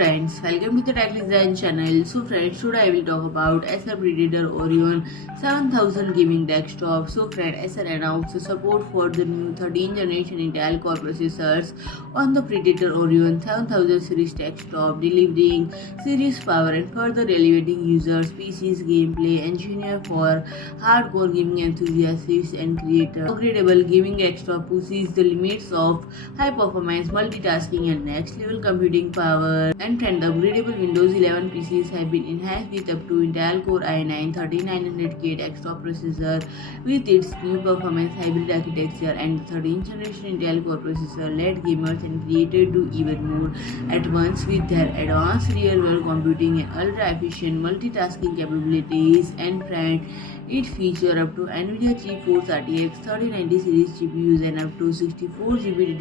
friends, welcome to the Tech Design channel. So friends, today I will talk about Acer Predator Orion 7000 gaming desktop. So friends, Acer announced support for the new 13th generation Intel Core processors on the Predator Orion 7000 series desktop, delivering serious power and further elevating users' PC's gameplay engineered for hardcore gaming enthusiasts and creators. Upgradable gaming desktop pushes the limits of high performance, multitasking and next level computing power. And the upgradable Windows 11 PCs have been enhanced with up to Intel Core i9-3900K desktop processor with its new performance hybrid architecture, and the 13th generation Intel Core processor let gamers and creators do even more at once with their advanced real-world computing and ultra-efficient multitasking capabilities. And friend, it features up to NVIDIA GeForce RTX 3090 series GPUs and up to 64 GB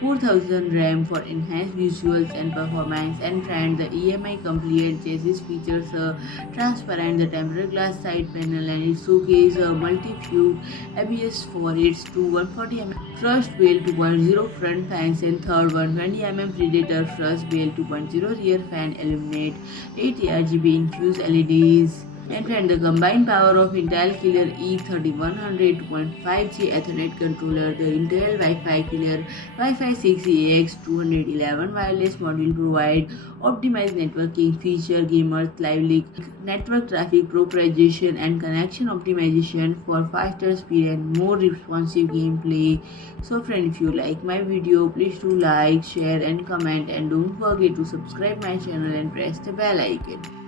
DDR5-4000 RAM for enhanced visuals and performance. And friend, the EMI-compliant chassis features a transparent tempered glass side panel, and it showcases a multi-hued ambiance for its 140mm FrostBlade 2.0 front fans and third 120mm Predator FrostBlade 2.0 rear fan illuminate 8 ARGB-infused LEDs. And the combined power of Intel Killer E3100 2.5G Ethernet controller, the Intel Wi-Fi Killer Wi-Fi 6EX 211 wireless module provide optimized networking feature, gamers lively network traffic propagation and connection optimization for faster speed and more responsive gameplay. So friend, if you like my video, please do like, share and comment, and don't forget to subscribe my channel and press the bell icon.